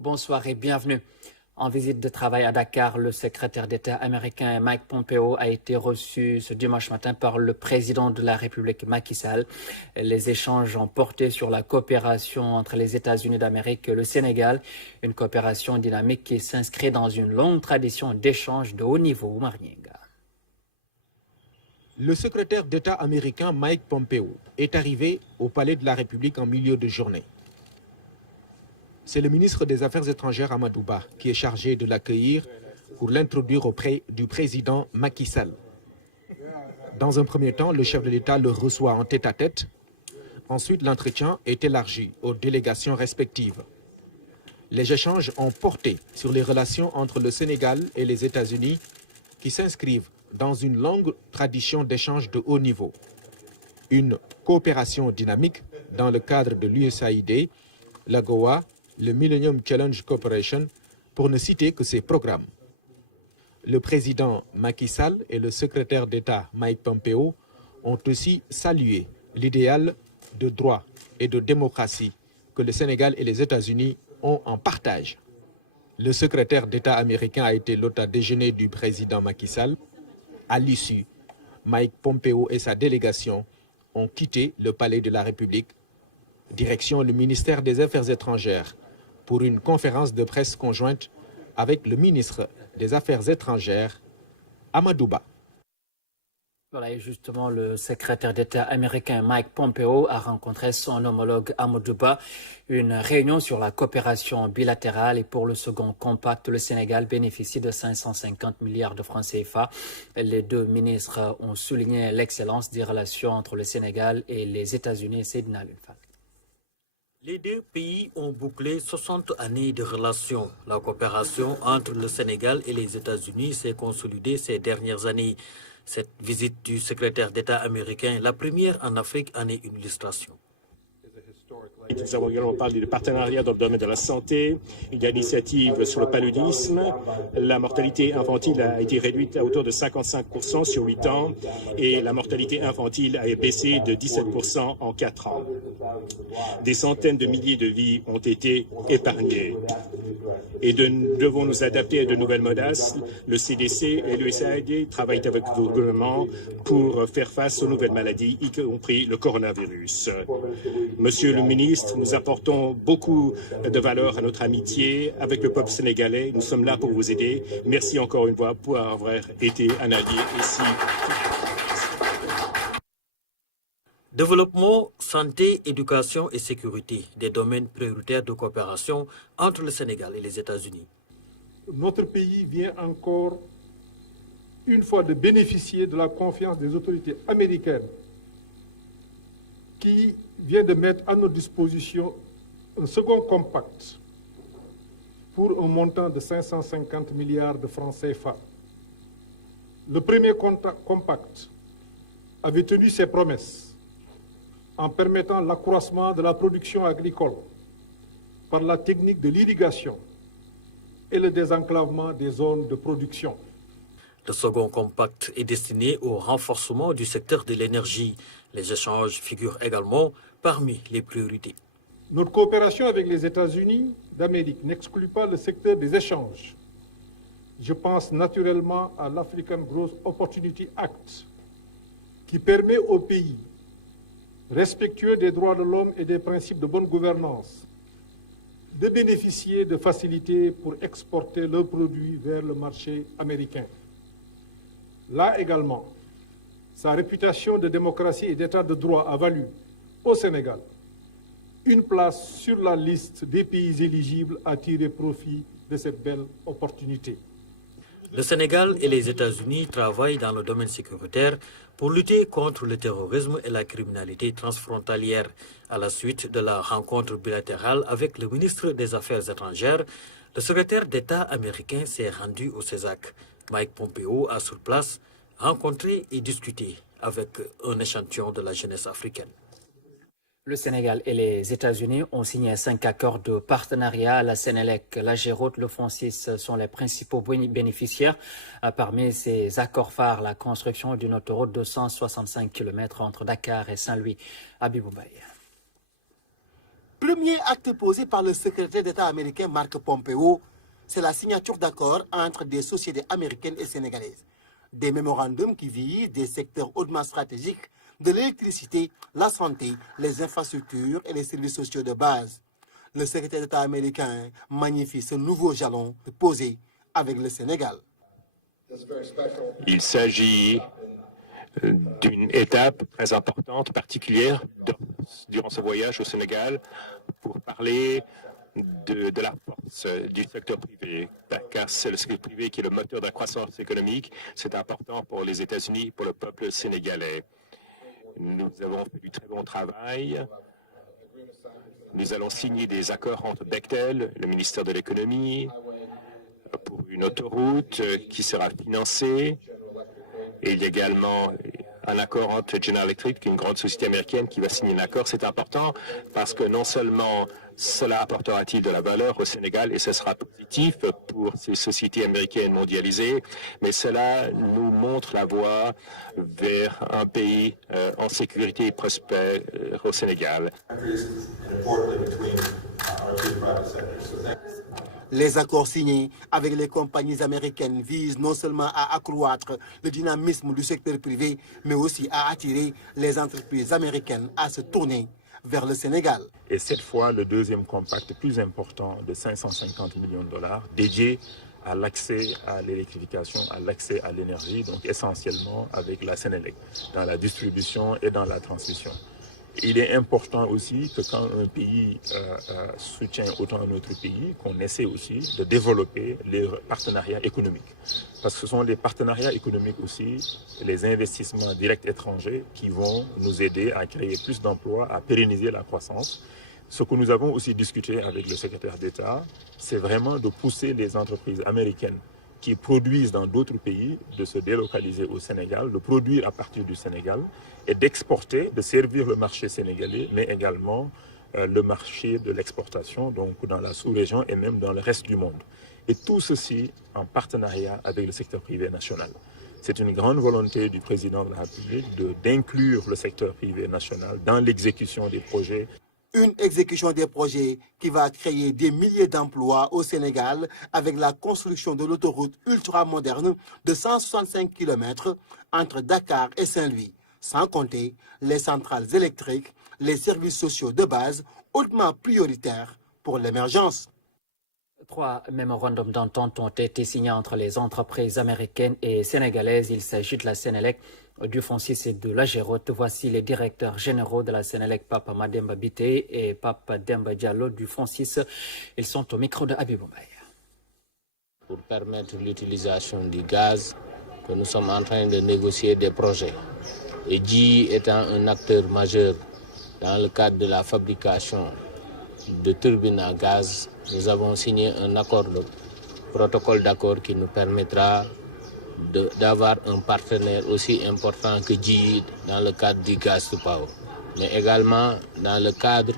Bonsoir et bienvenue. En visite de travail à Dakar, le secrétaire d'État américain Mike Pompeo a été reçu ce dimanche matin par le président de la République Macky Sall. Les échanges ont porté sur la coopération entre les États-Unis d'Amérique et le Sénégal, une coopération dynamique qui s'inscrit dans une longue tradition d'échanges de haut niveau. Marninga. Le secrétaire d'État américain Mike Pompeo est arrivé au Palais de la République en milieu de journée. C'est le ministre des Affaires étrangères Amadou Ba qui est chargé de l'accueillir pour l'introduire auprès du président Macky Sall. Dans un premier temps, le chef de l'État le reçoit en tête-à-tête. Ensuite, l'entretien est élargi aux délégations respectives. Les échanges ont porté sur les relations entre le Sénégal et les États-Unis qui s'inscrivent dans une longue tradition d'échanges de haut niveau. Une coopération dynamique dans le cadre de l'USAID, l'AGOA, le Millennium Challenge Corporation, pour ne citer que ces programmes. Le président Macky Sall et le secrétaire d'État Mike Pompeo ont aussi salué l'idéal de droit et de démocratie que le Sénégal et les États-Unis ont en partage. Le secrétaire d'État américain a été l'hôte à déjeuner du président Macky Sall. À l'issue, Mike Pompeo et sa délégation ont quitté le palais de la République, direction le ministère des Affaires étrangères, pour une conférence de presse conjointe avec le ministre des Affaires étrangères, Amadou Ba. Voilà, et justement, le secrétaire d'État américain Mike Pompeo a rencontré son homologue Amadou Ba. Une réunion sur la coopération bilatérale et pour le second compact, le Sénégal bénéficie de 550 milliards de francs CFA. Les deux ministres ont souligné l'excellence des relations entre le Sénégal et les États-Unis. Seydina Lunfal. Les deux pays ont bouclé 60 années de relations. La coopération entre le Sénégal et les États-Unis s'est consolidée ces dernières années. Cette visite du secrétaire d'État américain, la première en Afrique, en est une illustration. Nous avons également parlé de partenariat dans le domaine de la santé, il y a l'initiative sur le paludisme. La mortalité infantile a été réduite à hauteur de 55% sur 8 ans et la mortalité infantile a baissé de 17% en 4 ans. Des centaines de milliers de vies ont été épargnées. Et nous devons nous adapter à de nouvelles menaces. Le CDC et l'USAID travaillent avec le gouvernement pour faire face aux nouvelles maladies, y compris le coronavirus. Monsieur le ministre, nous apportons beaucoup de valeur à notre amitié avec le peuple sénégalais. Nous sommes là pour vous aider. Merci encore une fois pour avoir été un allié ici. Développement, santé, éducation et sécurité, des domaines prioritaires de coopération entre le Sénégal et les États-Unis. Notre pays vient encore une fois de bénéficier de la confiance des autorités américaines qui vient de mettre à notre disposition un second compact pour un montant de 550 milliards de francs CFA. Le premier compact avait tenu ses promesses en permettant l'accroissement de la production agricole par la technique de l'irrigation et le désenclavement des zones de production. Le second compact est destiné au renforcement du secteur de l'énergie. Les échanges figurent également parmi les priorités. Notre coopération avec les États-Unis d'Amérique n'exclut pas le secteur des échanges. Je pense naturellement à l'African Growth Opportunity Act, qui permet aux pays respectueux des droits de l'homme et des principes de bonne gouvernance de bénéficier de facilités pour exporter leurs produits vers le marché américain. Là également, sa réputation de démocratie et d'état de droit a valu au Sénégal une place sur la liste des pays éligibles à tirer profit de cette belle opportunité. Le Sénégal et les États-Unis travaillent dans le domaine sécuritaire pour lutter contre le terrorisme et la criminalité transfrontalière. À la suite de la rencontre bilatérale avec le ministre des Affaires étrangères, le secrétaire d'État américain s'est rendu au CESAC. Mike Pompeo a sur place rencontré et discuté avec un échantillon de la jeunesse africaine. Le Sénégal et les États-Unis ont signé 5 accords de partenariat. La Sénélec, la Géroute, le Francis sont les principaux bénéficiaires. Parmi ces accords phares, la construction d'une autoroute de 165 km entre Dakar et Saint-Louis. Abibou Baye. Premier acte posé par le secrétaire d'État américain Mike Pompeo, c'est la signature d'accords entre des sociétés américaines et sénégalaises. Des mémorandums qui visent des secteurs hautement stratégiques de l'électricité, la santé, les infrastructures et les services sociaux de base. Le secrétaire d'État américain magnifie ce nouveau jalon posé avec le Sénégal. Il s'agit d'une étape très importante, particulière, durant ce voyage au Sénégal, pour parler de la force du secteur privé, car c'est le secteur privé qui est le moteur de la croissance économique. C'est important pour les États-Unis, pour le peuple sénégalais. Nous avons fait du très bon travail. Nous allons signer des accords entre Bechtel, le ministère de l'économie, pour une autoroute qui sera financée. Et il y a également un accord entre General Electric, une grande société américaine, qui va signer un accord. C'est important parce que non seulement cela apportera-t-il de la valeur au Sénégal et ce sera positif pour ces sociétés américaines mondialisées, mais cela nous montre la voie vers un pays en sécurité et prospère au Sénégal. Les accords signés avec les compagnies américaines visent non seulement à accroître le dynamisme du secteur privé, mais aussi à attirer les entreprises américaines à se tourner vers le Sénégal. Et cette fois, le deuxième compact plus important de 550 millions de dollars dédié à l'accès à l'électrification, à l'accès à l'énergie, donc essentiellement avec la Sénélec, dans la distribution et dans la transmission. Il est important aussi que quand un pays soutient autant un autre pays, qu'on essaie aussi de développer les partenariats économiques. Parce que ce sont les partenariats économiques aussi, les investissements directs étrangers qui vont nous aider à créer plus d'emplois, à pérenniser la croissance. Ce que nous avons aussi discuté avec le secrétaire d'État, c'est vraiment de pousser les entreprises américaines qui produisent dans d'autres pays, de se délocaliser au Sénégal, de produire à partir du Sénégal et d'exporter, de servir le marché sénégalais, mais également le marché de l'exportation, donc dans la sous-région et même dans le reste du monde. Et tout ceci en partenariat avec le secteur privé national. C'est une grande volonté du président de la République d'inclure le secteur privé national dans l'exécution des projets. Une exécution des projets qui va créer des milliers d'emplois au Sénégal avec la construction de l'autoroute ultramoderne de 165 km entre Dakar et Saint-Louis, sans compter les centrales électriques, les services sociaux de base hautement prioritaires pour l'émergence. 3 mémorandums d'entente ont été signés entre les entreprises américaines et sénégalaises. Il s'agit de la Sénélec, du Fonsis et de la Gérote. Voici les directeurs généraux de la Sénélec, Papa Mademba Bité et Papa Demba Diallo du Fonsis. Ils sont au micro de Habibou Mbaye. Pour permettre l'utilisation du gaz, que nous sommes en train de négocier des projets. Et GE étant un acteur majeur dans le cadre de la fabrication de turbines à gaz, nous avons signé un protocole d'accord qui nous permettra d'avoir un partenaire aussi important que GE dans le cadre du Gas to Power, mais également dans le cadre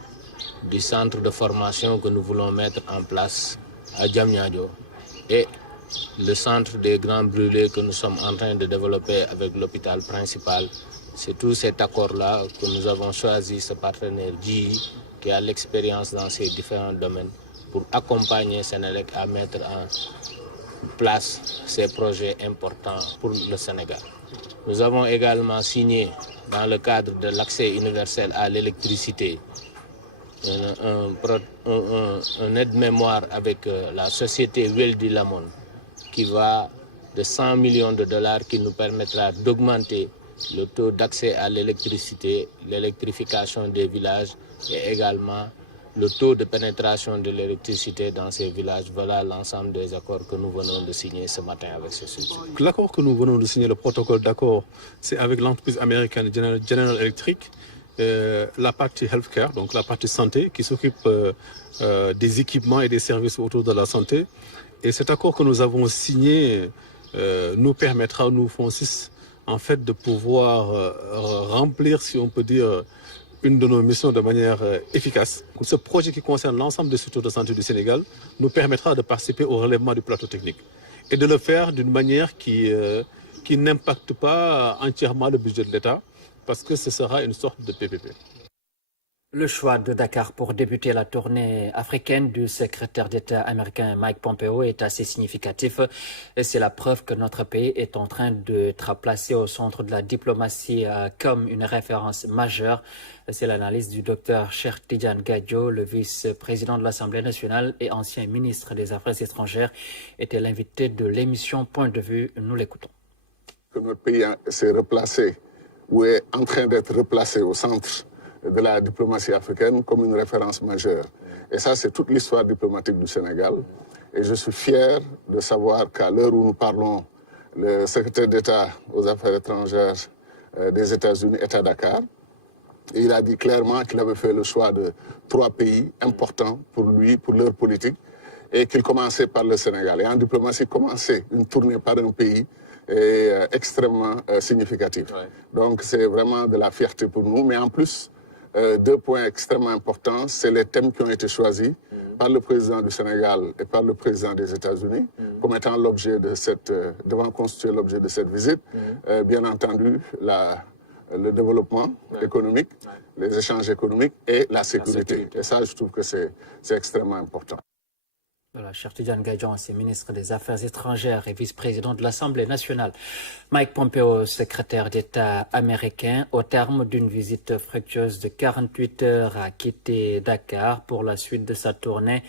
du centre de formation que nous voulons mettre en place à Diamniadio et le centre des grands brûlés que nous sommes en train de développer avec l'hôpital principal. C'est tout cet accord-là que nous avons choisi ce partenaire GE qui a l'expérience dans ces différents domaines pour accompagner Sénélec à mettre en place ces projets importants pour le Sénégal. Nous avons également signé, dans le cadre de l'accès universel à l'électricité, un aide-mémoire avec la société Weldy Lamon qui va de 100 millions de dollars qui nous permettra d'augmenter le taux d'accès à l'électricité, l'électrification des villages et également le taux de pénétration de l'électricité dans ces villages. Voilà l'ensemble des accords que nous venons de signer ce matin avec ce sujet. L'accord que nous venons de signer, le protocole d'accord, c'est avec l'entreprise américaine General Electric, la partie healthcare, donc la partie santé, qui s'occupe des équipements et des services autour de la santé. Et cet accord que nous avons signé nous permettra, nous Fonsis, en fait, de pouvoir remplir, si on peut dire, une de nos missions de manière efficace. Ce projet qui concerne l'ensemble des structures de santé du Sénégal nous permettra de participer au relèvement du plateau technique et de le faire d'une manière qui n'impacte pas entièrement le budget de l'État parce que ce sera une sorte de PPP. Le choix de Dakar pour débuter la tournée africaine du secrétaire d'État américain Mike Pompeo est assez significatif. C'est la preuve que notre pays est en train d'être placé au centre de la diplomatie comme une référence majeure. C'est l'analyse du docteur Cheikh Tidiane Gadio, le vice-président de l'Assemblée nationale et ancien ministre des Affaires étrangères, était l'invité de l'émission Point de vue. Nous l'écoutons. Que notre pays s'est replacé ou est en train d'être replacé au centre de la diplomatie africaine comme une référence majeure. Et ça, c'est toute l'histoire diplomatique du Sénégal. Et je suis fier de savoir qu'à l'heure où nous parlons, le secrétaire d'État aux Affaires étrangères des États-Unis est à Dakar. Et il a dit clairement qu'il avait fait le choix de 3 pays importants pour lui, pour leur politique, et qu'il commençait par le Sénégal. Et en diplomatie, commencer une tournée par un pays est extrêmement significatif. Ouais. Donc c'est vraiment de la fierté pour nous. Mais en plus, 2 points extrêmement importants, c'est les thèmes qui ont été choisis par le président du Sénégal et par le président des États-Unis comme étant l'objet de cette, devant constituer l'objet de cette visite. Bien entendu, le développement économique, les échanges économiques et la sécurité. Et ça, je trouve que c'est extrêmement important. Voilà, Cheikh Tidiane Gadio, ancien ministre des Affaires étrangères et vice-président de l'Assemblée nationale. Mike Pompeo, secrétaire d'État américain, au terme d'une visite fructueuse de 48 heures, a quitté Dakar pour la suite de sa tournée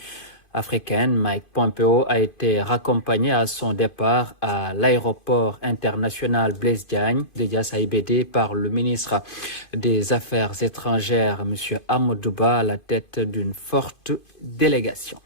africaine. Mike Pompeo a été raccompagné à son départ à l'aéroport international Blaise Diagne de Diass AIBD par le ministre des Affaires étrangères, M. Amadou Ba, à la tête d'une forte délégation.